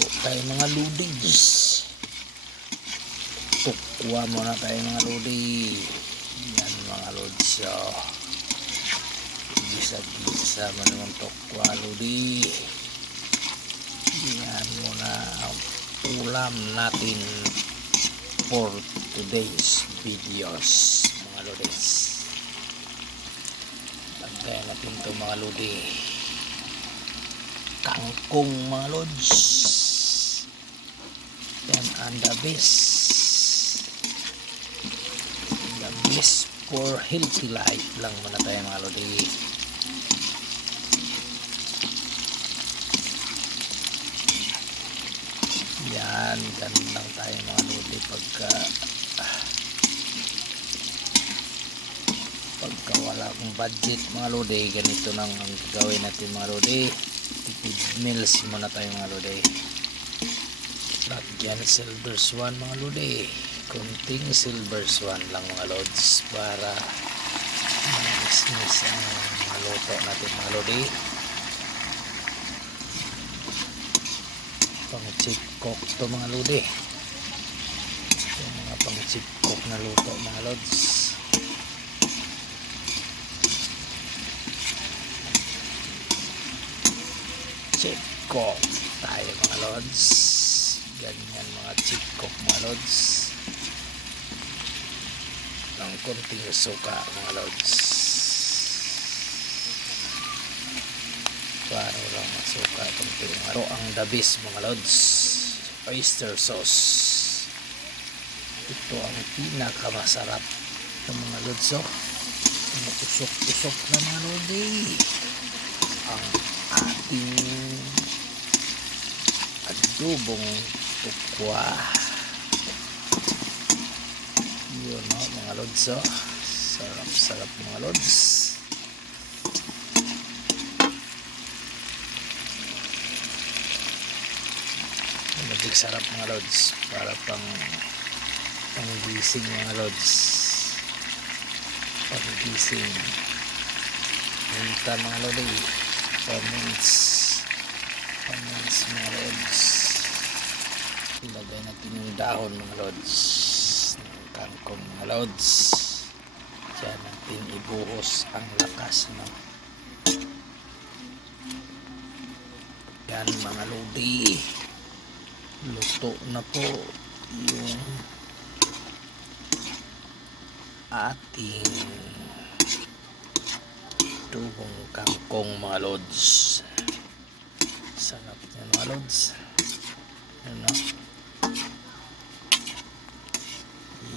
Luto tayo mga ludis. Tukwa muna tayo mga ludi. Yan mga lods. Gisa-gisa mo naman tukwa ludi. Yan muna ang ulam natin for today's videos mga lodis. Lagyan natin ito mga lodi. Kangkong mga lods. Yan ang the best for healthy life lang muna tayo mga lodi. Yan, ganun lang tayo mga lodi pagka wala akong budget mga lodi, ganito lang ang gagawin natin mga lodi. Tipid meals muna tayo mga lodi. Lagyan silver swan mga lodi, kunting silver swan lang mga lods para manis-nis ang mga luto natin mga lodi. Pang chip cook to mga lodi, yung mga pang chip cook na luto mga lods. Chip cook tayo mga lods. Ganyan mga chip cook mga lods. Ng konting suka mga lods. Para lang masuka konting maro ang dabis mga lods. Oyster sauce. Ito ang pinakamasarap ng mga lods. Usok-usok na mga lodi. Ang ating adobong tukwa. Yun mga lods. Sarap-sarap mga lods. Magic sarap mga lods. Para pang gising mga lods. Pang-gising. Minta mga lodi. Pamins mga lods. Ilagay natin yung dahon mga lods ng kangkong mga lods. Diyan natin ibuhos ang lakas ng yan mga lodi. Luto na po yung ating adobong kangkong mga lods. Sarap niya mga lods. Ano?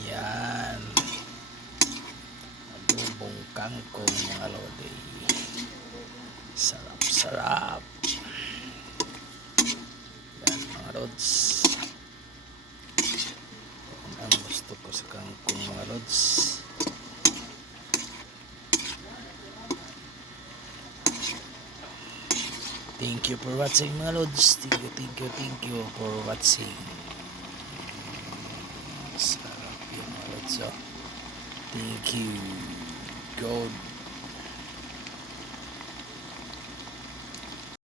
Yan. Adobong kangkong mga lodi. Sarap-sarap. Yan mga lods. Yan ang gusto ko sa kangkong mga lods. Thank you for watching mga lods. Thank you for watching. Sarap yung mga lods. Thank you. God